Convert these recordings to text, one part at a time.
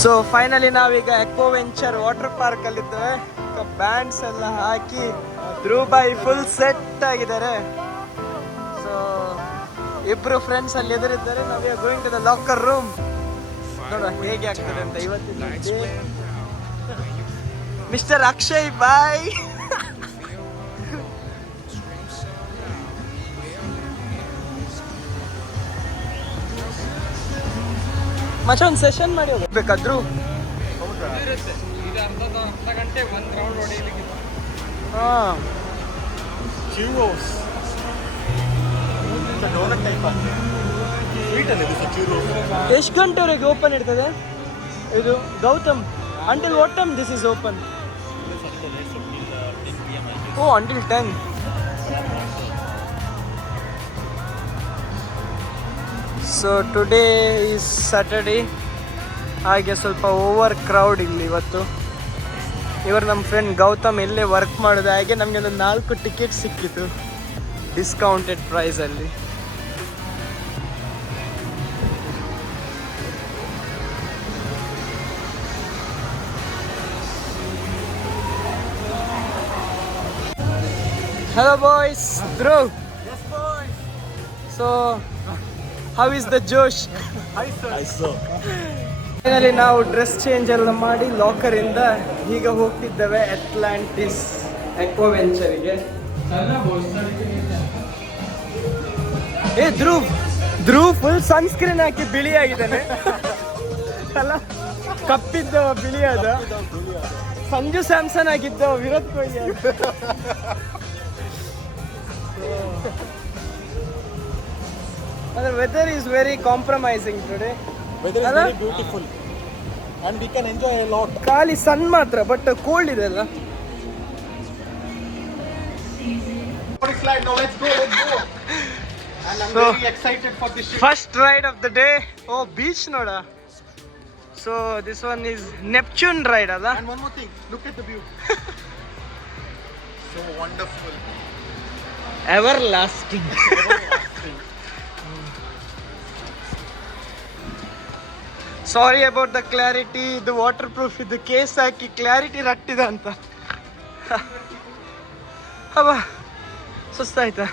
So finally ನಾವೀಗ echo venture water park ಅಲ್ಲಿ ಇದ್ದೇವೆ. ಬ್ಯಾಂಡ್ಸ್ ಎಲ್ಲ ಹಾಕಿ ಧ್ರುವಬಾಯಿ ಫುಲ್ ಸೆಟ್ ಆಗಿದ್ದಾರೆ. ಸೊ ಇಬ್ರು ಫ್ರೆಂಡ್ಸ್ ಅಲ್ಲಿ ಎದುರಿದ್ದಾರೆ. ನಾವೀಗ going to the locker room. ನೋಡುವ ಹೇಗೆ ಆಗ್ತದೆ ಅಂತ ಇವತ್ತಿನ ಮಿಸ್ಟರ್ ಅಕ್ಷಯ್ ಬಾಯ್. ಮಚ್ಚ ಒಂದು ಸೆಷನ್ ಮಾಡಿ ಹೋಗ್ಬೇಕಾದ್ರು ಅರ್ಧ ಗಂಟೆ ಒಂದು ರೌಂಡ್ ಹೊಡೆಯಲಿಕ್ಕೆ. ಹಾಂ ಎಷ್ಟು ಗಂಟೆವರೆಗೆ ಓಪನ್ ಇರ್ತದೆ ಇದು Gautam? Until what time this is open? Oh until 10. So today is Saturday. ಹಾಗೆ ಸ್ವಲ್ಪ ಓವರ್ ಕ್ರೌಡ್ ಇಲ್ಲಿ ಇವತ್ತು. ಇವರು ನಮ್ಮ ಫ್ರೆಂಡ್ ಗೌತಮ್ ಎಲ್ಲೇ ವರ್ಕ್ ಮಾಡೋದು. ಹಾಗೆ ನಮಗೆ ಒಂದು 4 ಟಿಕೆಟ್ ಸಿಕ್ಕಿತು ಡಿಸ್ಕೌಂಟೆಡ್ ಪ್ರೈಸಲ್ಲಿ. Hello boys, Dhruv. Yes boys. So, how is the Josh? Hi sir. Finally ನಾವು ಡ್ರೆಸ್ ಚೇಂಜ್ ಎಲ್ಲ ಮಾಡಿ ಲಾಕರ್ ಇಂದ ಈಗ ಹೋಗ್ತಿದ್ದೇವೆ ಅಟ್ಲಾಂಟಿಸ್ ಎಕೋ ವೆಂಚರ್ಗೆ. ಏ ಧ್ರುವ್ ಫುಲ್ ಸನ್ಸ್ಕ್ರೀನ್ ಹಾಕಿ ಬಿಳಿ ಆಗಿದ್ದಾನೆ ಅಲ್ಲ? ಕಪ್ಪಿದ್ದವ ಬಿಳಿ ಅದ. Sanju Samson ಆಗಿದ್ದವ Virat Kohli. The weather is very compromising today. Weather is very beautiful and we can enjoy a lot. ಖಾಲಿ ಸನ್ ಮಾತ್ರ, ಬಟ್ ಕೋಲ್ಡ್ ಇದೆ ಅಲ್ಲ. Slide now, let's go. And I'm very excited for this ship. First ride of the day. Oh, beach noda. So this one is Neptune ride ಅಲ್ಲ? And one more thing, look at the view. So wonderful. Everlasting. Sorry about the clarity. ಇದು waterproof. ಇದು case ಹಾಕಿ clarity ರಟ್ಟಿದ ಅಂತ. ಅಬ್ಬಾ ಸುಸ್ತಾಯ್ತಾ?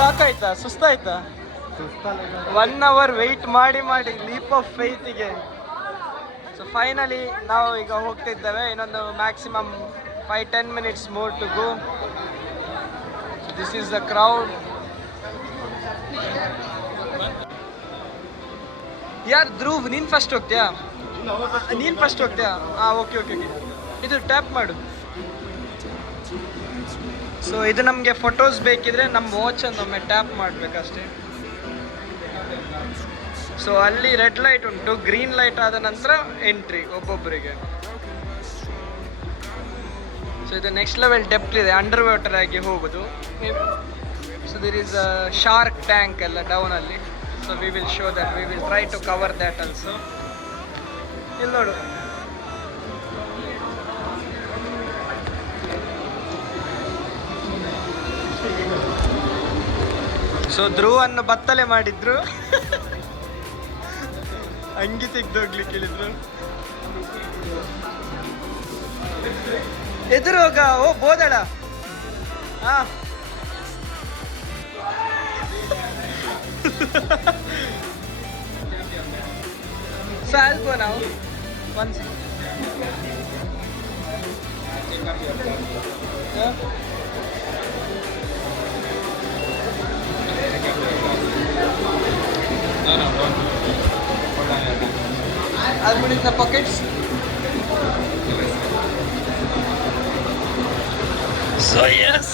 ಸಾಕಾಯ್ತಾ? ಸುಸ್ತಾಯ್ತಾ? 1 hour ವೆಯ್ಟ್ ಮಾಡಿ ಲೀಪ್ ಆಫ್ ಫೇತ್ಗೆ. ಸೊ ಫೈನಲಿ ನಾವು ಈಗ ಹೋಗ್ತಿದ್ದೇವೆ. ಇನ್ನೊಂದು maximum 5-10 minutes more to go. This is the crowd. ಯಾರು ಧ್ರುವ್ ನೀನು ಫಸ್ಟ್ ಹೋಗ್ತೀಯಾ? ನೀನು ಫಸ್ಟ್ ಹೋಗ್ತೀಯಾ? ಹಾಂ ಓಕೆ. ಇದು ಟ್ಯಾಪ್ ಮಾಡು. ಸೊ ಇದು ನಮಗೆ ಫೋಟೋಸ್ ಬೇಕಿದ್ರೆ ನಮ್ಮ ವಾಚನ್ನು ಒಮ್ಮೆ ಟ್ಯಾಪ್ ಮಾಡಬೇಕಷ್ಟೇ. ಸೊ ಅಲ್ಲಿ ರೆಡ್ ಲೈಟ್ ಉಂಟು, ಗ್ರೀನ್ ಲೈಟ್ ಆದ ನಂತರ ಎಂಟ್ರಿ ಒಬ್ಬೊಬ್ಬರಿಗೆ. ಸೊ ಇದು ನೆಕ್ಸ್ಟ್ ಲೆವೆಲ್ ಡೆಪ್ತ್ ಇದೆ, ಅಂಡರ್ ವಾಟರ್ ಆಗಿ ಹೋಗೋದು. So there is a shark tank ಎಲ್ಲ ಡೌನಲ್ಲಿ. So we will show that, we will try to cover that also. ಇಲ್ಲಿ ನೋಡು. ಸೊ ಧ್ರುವನ್ನು ಬತ್ತಲೆ ಮಾಡಿದ್ರು, ಅಂಗಿ ತೆಗ್ದೋಗ್ಲಿಕ್ಕೆ ಹೇಳಿದ್ರು. ಎದುರು ಹೋಗ. ಓ ಬೋದಳ. ಹಾ ಸಾಲ್ಕೋ ನಾವು ಒಂದು I'll put it in the pockets. So yes.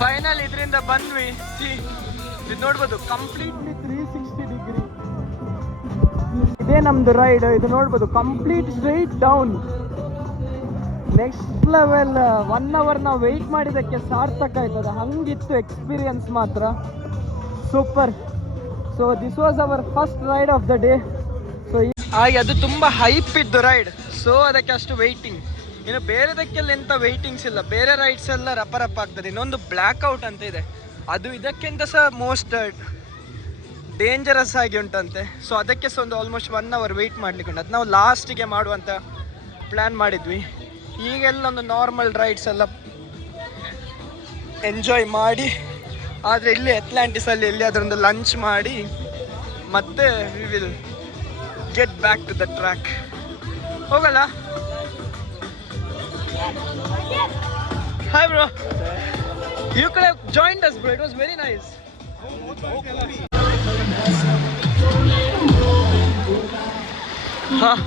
Final ಇದರಿಂದ ಬಂದ್ವಿ. ಇದು ನೋಡ್ಬೋದು ಕಂಪ್ಲೀಟ್ಲಿ 360 ಡಿಗ್ರಿ. ಇದೇ ನಮ್ದು ರೈಡ್. ಇದು ನೋಡ್ಬೋದು complete straight down. Next level. 1 hour ನಾವು ವೆಯ್ಟ್ ಮಾಡಿದ್ದಕ್ಕೆ ಸಾರ್ಥಕ ಆಯ್ತದೆ, ಹಂಗಿತ್ತು ಎಕ್ಸ್ಪೀರಿಯನ್ಸ್ ಮಾತ್ರ super. So this was our first ride of the day. So ಹಾಗೆ ಅದು ತುಂಬ ಹೈಪ್ ಇದ್ದು ರೈಡ್, ಸೊ ಅದಕ್ಕೆ ಅಷ್ಟು ವೆಯ್ಟಿಂಗ್. ಇನ್ನು ಬೇರೆದಕ್ಕೆಲ್ಲ ಎಂಥ ವೆಯ್ಟಿಂಗ್ಸ್ ಇಲ್ಲ, ಬೇರೆ ರೈಡ್ಸ್ ಎಲ್ಲ ರಪ ಆಗ್ತದೆ. ಇನ್ನೊಂದು ಬ್ಲ್ಯಾಕ್ ಔಟ್ ಅಂತ ಇದೆ, ಅದು ಇದಕ್ಕಿಂತ ಸಹ ಮೋಸ್ಟ್ ಡೇಂಜರಸ್ ಆಗಿ ಉಂಟಂತೆ. ಸೊ ಅದಕ್ಕೆ ಸಹ ಒಂದು ಆಲ್ಮೋಸ್ಟ್ 1 ಅವರ್ ವೆಯ್ಟ್ ಮಾಡ್ಲಿಕ್ಕೆ ಉಂಟು. ಅದು ನಾವು ಲಾಸ್ಟಿಗೆ ಮಾಡುವಂತ ಪ್ಲ್ಯಾನ್ ಮಾಡಿದ್ವಿ. ಈಗೆಲ್ಲ ಒಂದು ನಾರ್ಮಲ್ ರೈಡ್ಸ್ ಎಲ್ಲ ಎಂಜಾಯ್ ಮಾಡಿ, ಆದರೆ ಇಲ್ಲಿ ಅಟ್ಲಾಂಟಿಸಲ್ಲಿ ಎಲ್ಲಿ ಅದರೊಂದು ಲಂಚ್ ಮಾಡಿ ಮತ್ತೆ we will get back to the track. ಹೋಗಲ್ಲ? Hi bro, you could have joined us bro, it was very nice. हाँ,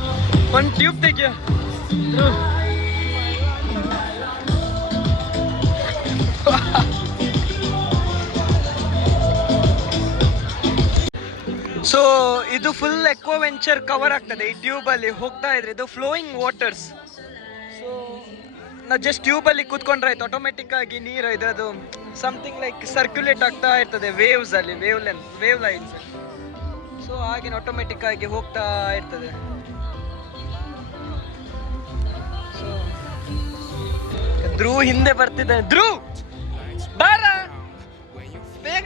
one tube देखिए. ಸೊ ಇದು ಫುಲ್ ಎಕ್ವಾ ವೆಂಚರ್ ಕವರ್ ಆಗ್ತದೆ ಈ ಟ್ಯೂಬಲ್ಲಿ ಹೋಗ್ತಾ ಇದ್ರೆ. ಇದು ಫ್ಲೋಯಿಂಗ್ ವಾಟರ್ಸ್. ಸೊ ನಾವು ಜಸ್ಟ್ ಟ್ಯೂಬಲ್ಲಿ ಕೂತ್ಕೊಂಡ್ರೆ ಆಯ್ತು, ಆಟೋಮೆಟಿಕ್ ಆಗಿ ನೀರು ಇದ್ರದ್ದು ಸಮಥಿಂಗ್ ಲೈಕ್ ಸರ್ಕ್ಯುಲೇಟ್ ಆಗ್ತಾ ಇರ್ತದೆ ವೇವ್ಸ್ ಅಲ್ಲಿ, ವೇವ್ ಲೈನ್ಸ್. ಸೊ ಹಾಗೆ ಆಟೋಮೆಟಿಕ್ ಆಗಿ ಹೋಗ್ತಾ ಇರ್ತದೆ. ಸೊ ಧ್ರುವ್ ಹಿಂದೆ ಬರ್ತಿದ್ದಾನೆ. ಧ್ರುವ್ ಬಾರ ಬೇಗ.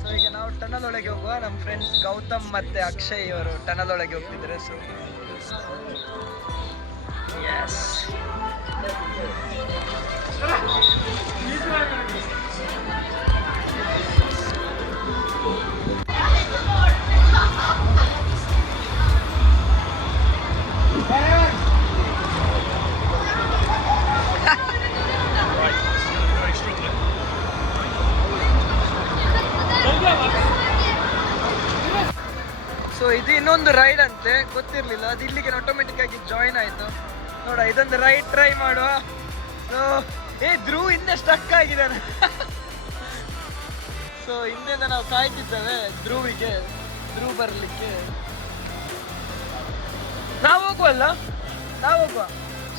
ಸೊ ಈಗ ನಾವು ಟನಲ್ ಒಳಗೆ ಹೋಗುವ. ನಮ್ಮ ಫ್ರೆಂಡ್ಸ್ ಗೌತಮ್ ಮತ್ತೆ ಅಕ್ಷಯ್ ಅವರು ಟನಲ್ ಒಳಗೆ ಹೋಗ್ತಿದ್ದಾರೆ. ಸೊ ಯಸ್, ಸೊ ಇದು ಇನ್ನೊಂದು ರೈಡ್ ಅಂತೆ, ಗೊತ್ತಿರಲಿಲ್ಲ. ಅದು ಇಲ್ಲಿಗೆ ಆಟೋಮೆಟಿಕ್ ಆಗಿ ಜಾಯಿನ್ ಆಯಿತು. ನೋಡ, ಇದೊಂದು ರೈಡ್ ಟ್ರೈ ಮಾಡುವ. ಸೊ ಧ್ರುವ್ ಹಿಂದೆ ಸ್ಟಕ್ ಆಗಿದ್ದಾನೆ. ಸೊ ಹಿಂದೆಯಿಂದ ನಾವು ಕಾಯ್ತಿದ್ದೇವೆ ಧ್ರುವ್ ಬರಲಿಕ್ಕೆ. ನಾವು ಹೋಗುವಲ್ಲ, ನಾವು ಹೋಗುವ.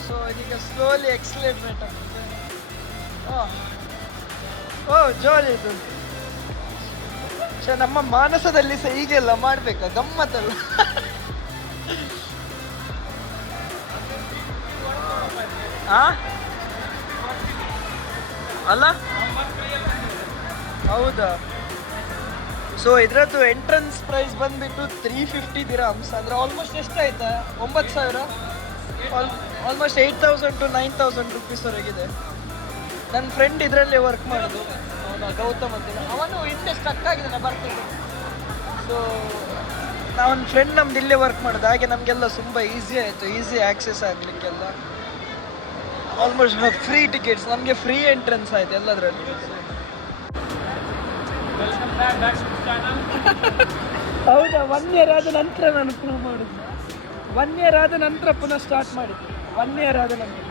ಸೊ ಈಗ ಸ್ಲೋಲಿ ಎಕ್ಸಲೇಟ್ಮೆಂಟ್ ಆಗ್ತದೆ. ಓ ಜೋಲಿ ಇದು. ನಮ್ಮ ಮಾನಸದಲ್ಲಿ ಸಹ ಹೀಗೆಲ್ಲ ಮಾಡ್ಬೇಕಾ, ಗಮ್ಮತ್ತಲ್ಲ? ಅಲ್ಲ ಹೌದಾ? ಸೊ ಇದ್ರದ್ದು ಎಂಟ್ರೆನ್ಸ್ ಪ್ರೈಸ್ ಬಂದ್ಬಿಟ್ಟು 350 ದಿರಮ್ಸ್, ಅಂದ್ರೆ ಆಲ್ಮೋಸ್ಟ್ ಎಷ್ಟಾಯ್ತಾ? 9,000, ಆಲ್ಮೋಸ್ಟ್ 8,000 to 9,000 ರುಪೀಸ್ ವರೆಗಿದೆ. ನನ್ನ ಫ್ರೆಂಡ್ ಇದರಲ್ಲೇ ವರ್ಕ್ ಮಾಡೋದು, ಗೌತಮ್ ಅಂತ. ಅವನು ಹಿಂದೆ ಸ್ಟಕ್ ಆಗಿದ್ದಾನೆ, ಬರ್ತಿದ್ದೆ. ಸೊ ನನ್ನ ಫ್ರೆಂಡ್ ನಮ್ದು ಇಲ್ಲೇ ವರ್ಕ್ ಮಾಡೋದು, ಹಾಗೆ ನಮಗೆಲ್ಲ ತುಂಬ ಈಸಿ ಆಯಿತು, ಈಸಿ ಆಕ್ಸೆಸ್ ಆಗಲಿಕ್ಕೆಲ್ಲ. ಆಲ್ಮೋಸ್ಟ್ ಫ್ರೀ ಟಿಕೆಟ್ಸ್, ನಮಗೆ ಫ್ರೀ ಎಂಟ್ರೆನ್ಸ್ ಆಯಿತು ಎಲ್ಲದರಲ್ಲಿ. ಹೌದಾ? 1 ಇಯರ್ ಆದ ನಂತರ ನಾನು ಪುನಃ ಮಾಡಿದ್ದು. 1 ಇಯರ್ ಆದ ನಂತರ ಪುನಃ ಸ್ಟಾರ್ಟ್ ಮಾಡಿದ್ದು. 1 ಇಯರ್ ಆದ ನಂತರ.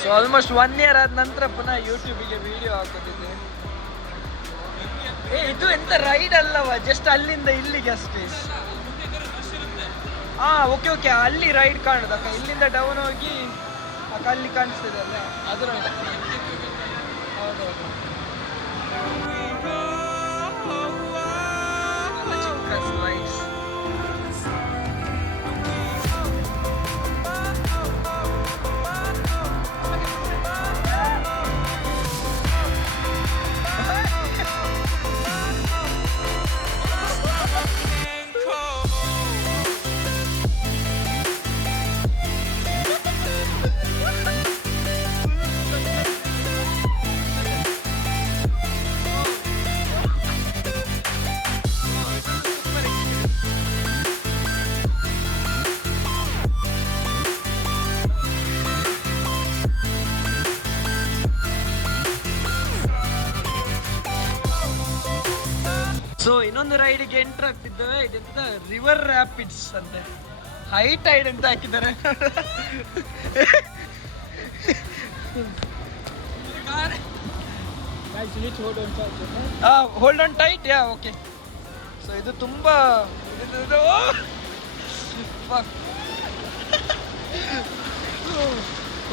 ಸೊ ಆಲ್ಮೋಸ್ಟ್ 1 ಇಯರ್ ಆದ ನಂತರ ಪುನಃ ಯೂಟ್ಯೂಬಿಗೆ ವಿಡಿಯೋ ಹಾಕೋತಿದ್ದೆ. ಇದು ಎಂತ ರೈಡ್ ಅಲ್ಲವ, ಜಸ್ಟ್ ಅಲ್ಲಿಂದ ಇಲ್ಲಿಗೆ ಅಷ್ಟೇ. ಓಕೆ, ಅಲ್ಲಿ ರೈಡ್ ಕಾಣುದು ಅಕ್ಕ. ಇಲ್ಲಿಂದ ಡೌನ್ ಹೋಗಿ ಅಕ್ಕ ಅಲ್ಲಿ ಕಾಣಿಸ್ತಿದೆ ಅಲ್ಲ, ಅದು ರೈಡ್. ಹೌದೌದು. ಚಿಕ್ಕ ಸ್ಲೈಡ್ಸ್. ಸೊ ಇನ್ನೊಂದು ರೈಡಿಗೆ ಎಂಟರ್ ಆಗ್ತಿದ್ದೇವೆ. ಇದೆಂತ ರಿವರ್ ರ್ಯಾಪಿಡ್ಸ್ ಅಂತೆ, ಹೈ ಟೈಡ್ ಅಂತ ಹಾಕಿದ್ದಾರೆ. Hold on tight yeah okay. So ಇದು ತುಂಬಾ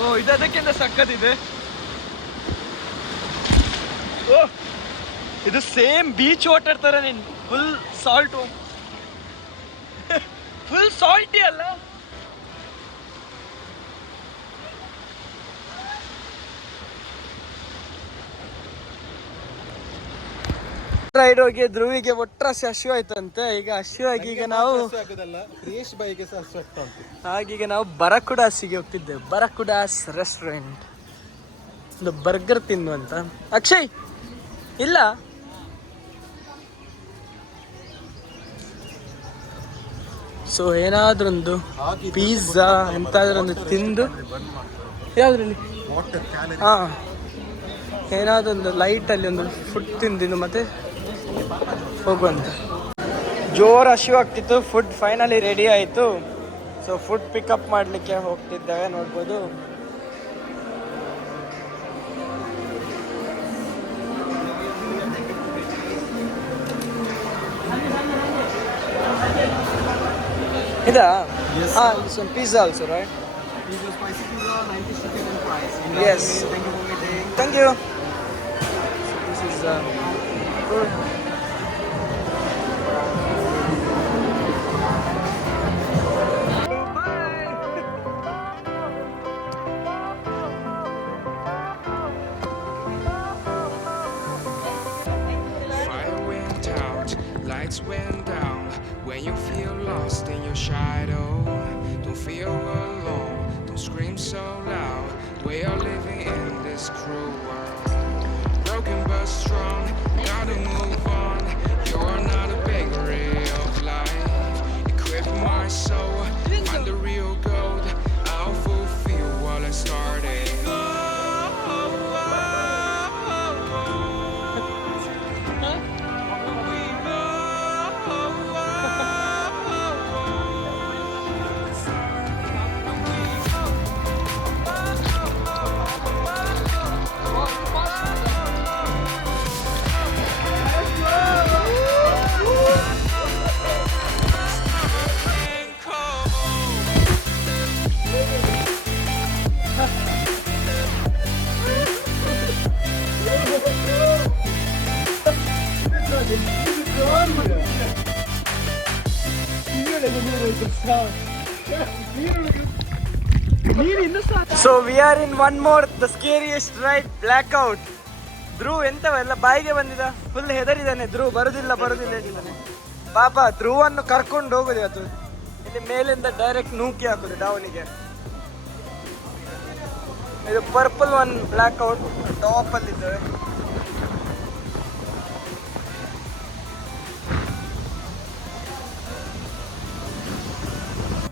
ಓ ಇದು ಅದಕ್ಕಿಂತ ಸಕ್ಕತ್ತಿದೆ. ಓ ಇದು ಸೇಮ್ ಬೀಚ್ ವಾಟರ್ ತರ ನೀನು ಫುಲ್ ಸಾಲ್ಟು ಫುಲ್ ಸಾಲ್ಟಿ ಅಲ್ಲ. ರೈಡ್ ಹೋಗಿ ಧ್ರುವಿಗೆ ಒಟ್ರಾಸಿ ಹಸಿವು ಆಯ್ತಂತೆ. ಈಗ ಹಸಿವಾಗಿ ಈಗ ನಾವು ಹಾಗೀಗ ನಾವು ಬರಕುಡಾಸಿಗೆ ಹೋಗ್ತಿದ್ದೇವೆ. ಬರಕುಡಾಸ್ ರೆಸ್ಟೋರೆಂಟ್ ಒಂದು ಬರ್ಗರ್ ತಿನ್ನುವಂತ. ಅಕ್ಷಯ್ ಇಲ್ಲ ಸೊ ಏನಾದ್ರೊಂದು ಪಿಜ್ಜಾ ಎಂತಾದ್ರೊಂದು ತಿಂದು ಯಾವ್ದ್ರಲ್ಲಿ ಹಾ ಏನಾದೊಂದು ಲೈಟಲ್ಲಿ ಒಂದು ಫುಡ್ ತಿಂದಿದ್ದು ಮತ್ತೆ ಹೋಗುವಂತ. ಜೋರು ಹಸಿವು ಆಗ್ತಿತ್ತು. ಫುಡ್ ಫೈನಲಿ ರೆಡಿ ಆಯಿತು. ಸೊ ಫುಡ್ ಪಿಕಪ್ ಮಾಡಲಿಕ್ಕೆ ಹೋಗ್ತಿದ್ದೇವೆ. ನೋಡ್ಬೋದು ಇದಾ ಹಾಂ some pizza also right? Pizza, spicy pizza, 90 chicken and fries. Yes. Thank you for meeting. Thank you. So this is food. Fire went out, lights went down. When you feel lost in your shadow, don't feel alone, don't scream so loud. We are living in this cruel world, broken but strong, gotta move on. You are not a bakery of life. Equip my soul, find the real gold. I'll fulfill what I started. So we are in one more the scariest ride, blackout. Dhruv ಎಂತವೆಲ್ಲ ಬಾಯಿಗೆ ಬಂದಿದ, full ಹೆದರಿದ್ದಾನೆ Dhruv. ಬರುದಿಲ್ಲ ಹೇಳಿದ್ದಾನೆ. ಪಾಪ ಧ್ರುವನ್ನು ಕರ್ಕೊಂಡು ಹೋಗುದು ಇವತ್ತು. ಇಲ್ಲಿ ಮೇಲಿಂದ ಡೈರೆಕ್ಟ್ ನೂಕಿ ಹಾಕುದು ಡೌನಿಗೆ. ಇದು ಪರ್ಪಲ್ ಒನ್ ಬ್ಲ್ಯಾಕ್ಔಟ್ ಟಾಪ್ ಅಲ್ಲಿ ಇದ್ದೇವೆ.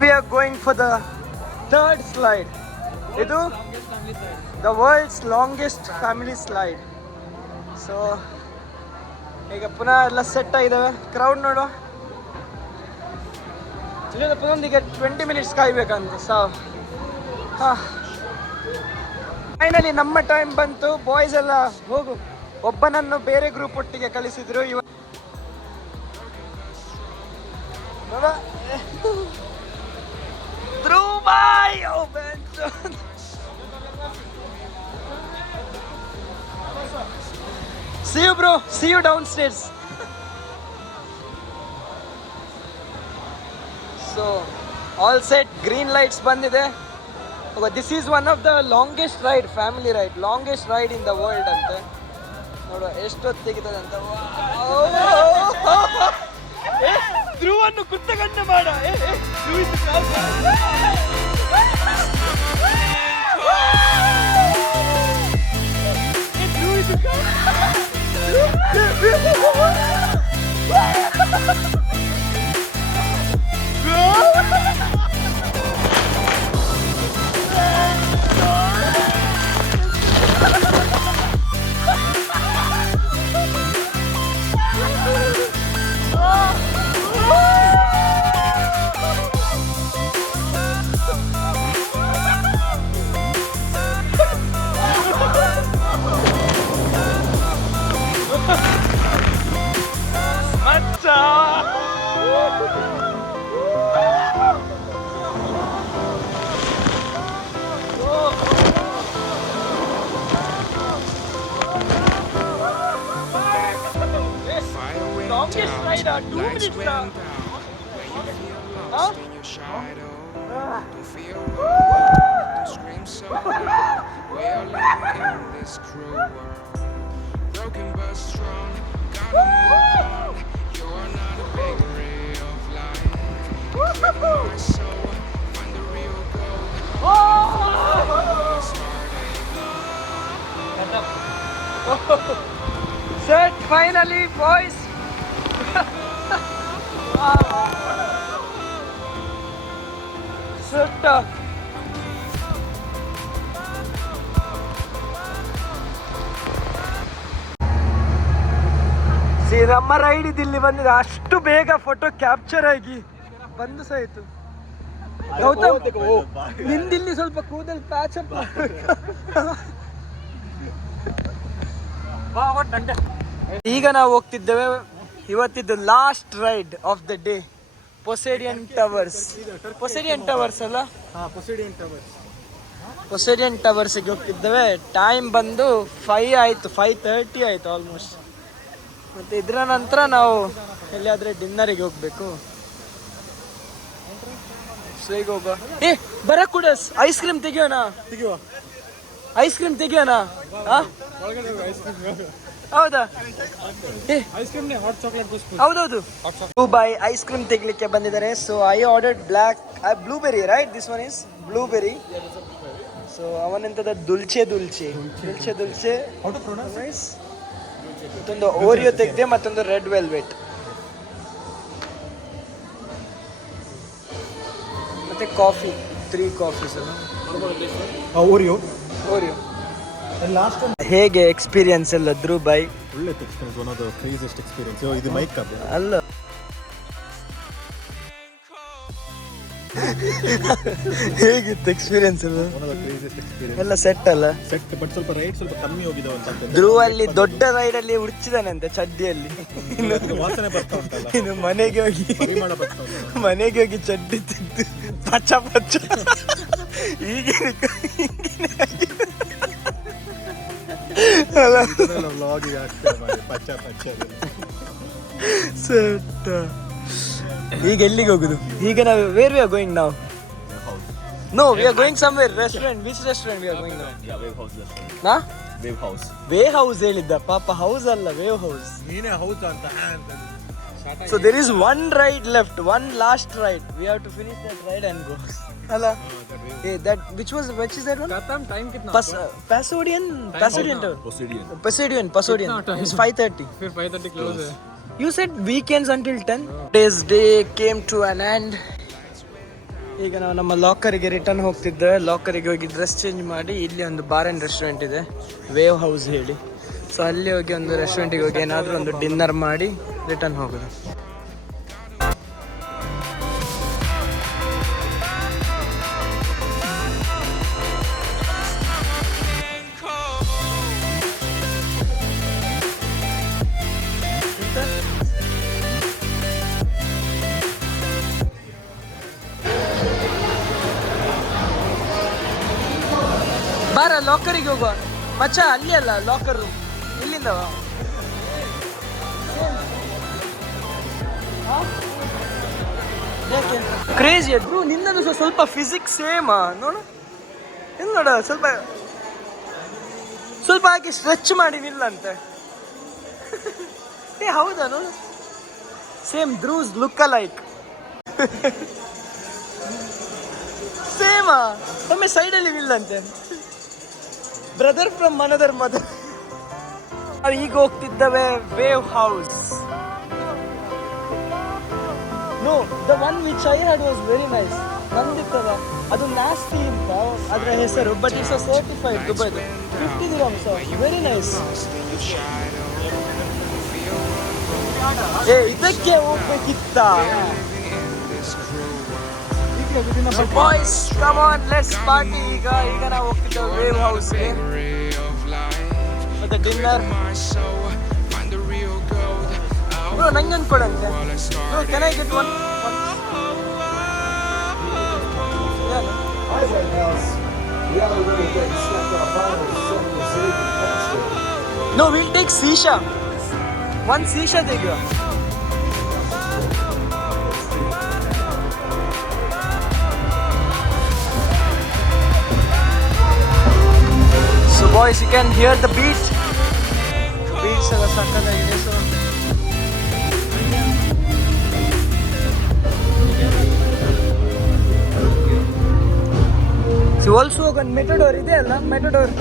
We are going for the third slide. ಇದು the world's longest family slide. So ಈಗ ಪುನಃ ಎಲ್ಲ ಸೆಟ್ ಆಗಿದ್ದಾವೆ. ಕ್ರೌಡ್ ನೋಡುವ. ಇಲ್ಲಿಂದ ಪುನೊಂದಿಗೆ 20 ಮಿನಿಟ್ಸ್ ಕಾಯ್ಬೇಕಂತ. ಸೊ ಫೈನಲಿ ನಮ್ಮ ಟೈಮ್ ಬಂತು. ಬಾಯ್ಸ್ ಎಲ್ಲ ಹೋಗು. ಒಬ್ಬನನ್ನು ಬೇರೆ ಗ್ರೂಪ್ ಒಟ್ಟಿಗೆ ಕಳಿಸಿದ್ರು. Dubai! Oh man! See you bro, see you downstairs. So all set, green lights bandide. Okay, this is one of the longest ride, family ride, longest ride in the world ante. Nodu ಎಷ್ಟೊತ್ತಿಗಿದೆ ಅಂತ. ಧ್ರುವನ್ನು ಕುತ್ತಗಣ್ಣ ಮಾಡ. China, 2 Lights minutes went now. down when you feel Huh? lost in your shadow. Don't feel alone, don't scream so loud. We are living in this cruel world. Broken but strong, gotta move on. You are not a bakery of life. Clear my soul, find the real gold. Set finally, boys. Set. ನಮ್ಮ ride ಇಲ್ಲಿ ಬಂದಿದೆ ಅಷ್ಟು ಬೇಗ photo capture ಆಗಿ ಬಂದು ಸಾಯ್ತು. ಗೌತಮ್ ನಿಂದಿಲ್ಲಿ ಸ್ವಲ್ಪ ಕೂದಲ್ patch up. ಈಗ ನಾವು ಹೋಗ್ತಿದ್ದೇವೆ ಇವತ್ತಿದ್ದು last ride of the day, Poseidon towers. Poseidon towers ಅಲ್ಲ, ಪೊಸೈಡಿಯನ್ ಟವರ್ಸ್ಗೆ ಹೋಗ್ತಿದ್ದೇವೆ. ಟೈಮ್ ಬಂದು 5 ಆಯಿತು, 5:30 ಆಯಿತು ಆಲ್ಮೋಸ್ಟ್. ಮತ್ತು ಇದರ ನಂತರ ನಾವು ಎಲ್ಲಿಯಾದರೆ ಡಿನ್ನರಿಗೆ ಹೋಗಬೇಕು. ಸೊ ಈಗ ಹೋಗುವ. ಬರ ಕೂಡ ಐಸ್ ಕ್ರೀಮ್ ತೆಗಿಯೋಣ, ಐಸ್ ಕ್ರೀಮ್ ತೆಗಿಯೋಣ. ಹೌದಾ? ಹೌದೌದು, ದುಬೈ ಐಸ್ ಕ್ರೀಮ್ ತೆಗಿಲಿಕ್ಕೆ ಬಂದಿದ್ದಾರೆ. So I ordered blueberry, right? This one is blueberry. So ಅವನೆಂತದ ದುಲ್ಚೆ ಮತ್ತೊಂದು ಓರಿಯೋ ತೆಗೆದೆ, ಮತ್ತೊಂದು ರೆಡ್ ವೆಲ್ವೆಟ್, ಮತ್ತೆ ಕಾಫಿ, 3 ಕಾಫೀಸ್ ಅಲ್ಲ, ಓರಿಯೋ. ಹೇಗೆ ಎಕ್ಸ್ಪೀರಿಯನ್ಸ್ ಎಲ್ಲ ದುಬೈ? ಒಳ್ಳೆ experience, one of the craziest experience. ಇದು ಮೈಕ್ ಅಲ್ಲ, ಹೇಗಿತ್ತು ಎಕ್ಸ್ಪೀರಿಯನ್ಸ್ ಎಲ್ಲ? One of the craziest experience. ಎಲ್ಲ ಸೆಟ್ ಅಲ್ಲ? ಸೆಟ್, ಬಟ್ ಸ್ವಲ್ಪ ರೈಡ್ ಸ್ವಲ್ಪ ಕಮ್ಮಿ ಹೋಗಿದೆ ಅಂತ. ಧ್ರುವ ಅಲ್ಲಿ ದೊಡ್ಡ ರೈಡ್ ಅಲ್ಲಿ ಉಡ್ಚಿದಾನಂತೆ ಚಡ್ಡಿಯಲ್ಲಿ. ವಾಸನೆ ಬರ್ತಾ ಉಂಟಲ್ಲ, ಇನ್ನು ಮನೆಗೆ ಹೋಗಿ ಚಡ್ಡಿ ತೆಗೆದು ಪಚ್ಚ ಹೀಗೆ ವ್ಲಾಗಿಗೆ ಆಗ್ತದೆ ಮಾಡಿ ಪಚ್ಚ ಸೆಟ್. ಈಗ ಎಲ್ಲಿಗೆ ಹೋಗುದು? ಈಗ ನಾವು where we are going now? No, we are going somewhere. Restaurant. Which restaurant we are going now? ನಾ ವೇವ್ ಹೌಸ್ ಹೇಳಿದ್ದ ಪಾಪ, ಹೌಸ್ ಅಲ್ಲ, ವೇವ್ ಹೌಸ್. ನೀನೇ ಹೌಸ್ ಅಂತ. So there is one ride left, one last ride. We have to finish that ride and go. Hala. Hey, which is that one? Time कितना? Poseidion. It's 5:30. फिर 5:30 close है. You said weekends until 10. Today's day came to an end. ಈಗ ನಾವು ನಮ್ಮ ಲಾಕರಿಗೆ return ಹೋಗ್ತಿದ್ದೇವೆ. ಲಾಕರಿಗೆ ಹೋಗಿ dress change ಮಾಡಿ ಇಲ್ಲಿ ಒಂದು ಬಾರ್ ಆ್ಯಂಡ್ ರೆಸ್ಟೋರೆಂಟ್ ಇದೆ, ವೇವ್ ಹೌಸ್ ಹೇಳಿ. ಸೊ ಅಲ್ಲಿ ಹೋಗಿ ಒಂದು ರೆಸ್ಟೋರೆಂಟಿಗೆ ಹೋಗಿ ಏನಾದರೂ ಒಂದು ಡಿನ್ನರ್ ಮಾಡಿ ರಿಟರ್ನ್ ಹೋಗೋದು. ಬಾರ ಲಾಕರಿಗೆ ಹೋಗುವ ಮಚ್ಚ, ಅಲ್ಲಿ ಅಲ್ಲ ಲಾಕರ್ ರೂಮ್, ಇಲ್ಲಿಂದ ಕ್ರೇಜಿ ಅದ್ರು. ನಿನ್ನದು ಸ್ವಲ್ಪ ಫಿಸಿಕ್ಸ್ ಸೇಮ್ ನೋಡು, ಇನ್ನು ನೋಡ, ಸ್ವಲ್ಪ ಹಾಕಿ ಸ್ಟ್ರೆಚ್ ಮಾಡಿ ನಿಲ್ಲಂತೆ. ಹೌದಾ ನೋಡು, ಸೇಮ್ ಧ್ರೂಸ್ ಲುಕ್ ಲೈಕ್ ಸೇಮಾ. ಒಮ್ಮೆ ಸೈಡಲ್ಲಿ ನಿಲ್ಲಂತೆ. Brother from another mother. ನಾವು ಈಗ ಹೋಗ್ತಿದ್ದೇವೆ Wave House. No, the one which I had was very nice. ನಂದಿತ್ತಲ್ಲ ಅದು ನಾಸ್ತಿ ಅಂತ ಅದರ ಹೆಸರು, ಬಟ್ ಇಟ್ಸ್ ಸರ್ಟಿಫೈಡ್ ದುಬೈದು. 50 dirhams, ವೆರಿ ನೈಸ್. ಇದಕ್ಕೆ ಹೋಗ್ಬೇಕಿತ್ತ? Boys come on, let's party. ಈಗ ನಾವು ಹೋಗ್ತಿದ್ದೇವೆ ವೇವ್ ಹೌಸ್ಗೆ, ಮತ್ತೆ ಡಿನ್ನರ್. ನಂಗೊಂದು ಕೊಡಂತೆ. Can I get one? No, we'll take Sisha. One Sisha ತೆಗೆಯುವ. Boys you can hear the beats ಎಲ್ಲ ಸಕ್ಕತ್ತಾಗಿದೆ. ಸೊ ಆಲ್ಸೋ ಒಂದು ಮೆಟಡೋರ್ ಇದೆ ಅಲ್ಲ, ಮೆಟಡೋರ್